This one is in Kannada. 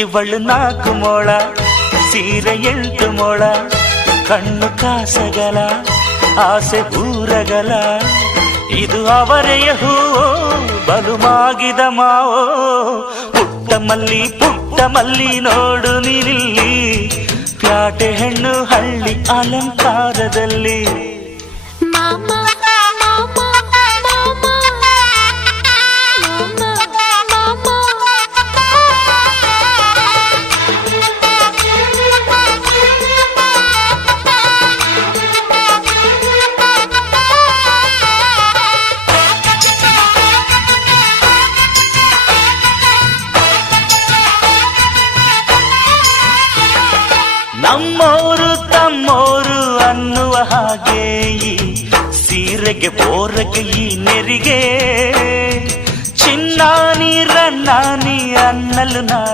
ಇವಳು 4 ಮೊಳ ಸೀರೆ 8 ಮೊಳ ಕಣ್ಣು ಕಾಸಗಲ ಆಸೆ ಊರಗಲ ಇದು ಅವರೆಯ ಹೂವೋ ಬಲುಮಾಗಿದ ಮಾವೋ ಪುಟ್ಟ ಮಲ್ಲಿ ನೋಡು ನೀನಿಲ್ಲಿ ಪ್ಯಾಟೆ ಹೆಣ್ಣು ಹಳ್ಳಿ ಅಲಂಕಾರದಲ್ಲಿ ನಮ್ಮೋರು ತಮ್ಮೋರು ಅನ್ನುವ ಹಾಗೆ ಈ ಸೀರೆಗೆ ಬೋರಗೆ ಈ ನೆರಿಗೆ ಚಿನ್ನಾನಿ ರನ್ನಾನಿ ಅನ್ನಲು